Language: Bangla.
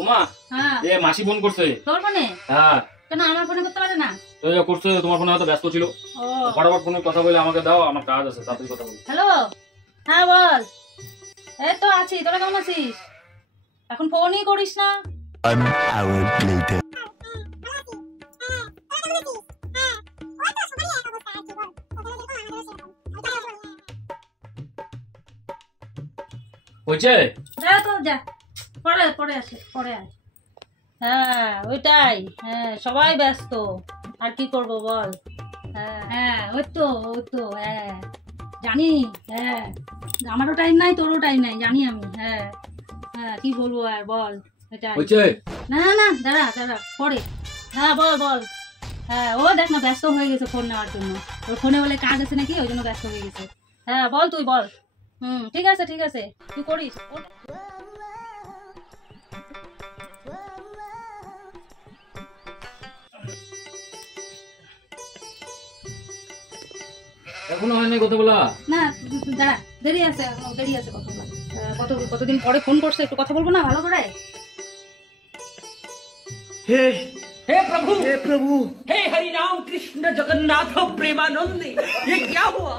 ওমা হ্যাঁ এ মাসি ফোন করছে। তোর ফোনে? হ্যাঁ কেন আমার ফোনে করতে পারে না? তো যা করছে তোমার ফোনে হয়তো ব্যস্ত ছিল। ও ফটাফট ফোনে কথা বলে আমাকে দাও, আমার কাজ আছে, তাড়াতাড়ি কথা বল। হ্যালো, হ্যাঁ বল। এই তো আছি, তোরা কেমন আছিস? এখন ফোনই করিস না। 1 hour later. হয়েছে? যা তো যা, পরে পরে আসে, পরে আয়। হ্যাঁ ওইটাই, হ্যাঁ সবাই ব্যস্ত, আর কি করব বল। হ্যাঁ হ্যাঁ ওই তো হ্যাঁ জানি। হ্যাঁ আমারও টাইম নাই, তোরও টাইম নাই, জানি আমি। হ্যাঁ হ্যাঁ কি বলবো আর বল। এটাই। হয়েছে? না না দাঁড়া দাঁড়া, পরে। হ্যাঁ বল বল। হ্যাঁ ও দেখ না ব্যস্ত হয়ে গেছে ফোন নেওয়ার জন্য, ওর ফোনে বলে কাজ আছে নাকি, ওই জন্য ব্যস্ত হয়ে গেছে। হ্যাঁ বল তুই বল। ঠিক আছে ঠিক আছে, তুই করিস। এখনো হয়নি কথা বলা? না দাঁড়া, দেরি আছে, এখনো দেরি আছে কথা বলা। কতদিন পরে ফোন করছে, একটু কথা বলবো না ভালো করে। हे हे प्रभु हे प्रभु हे हरि राम कृष्ण जगन्नाथ प्रेमानंद, ये क्या हुआ?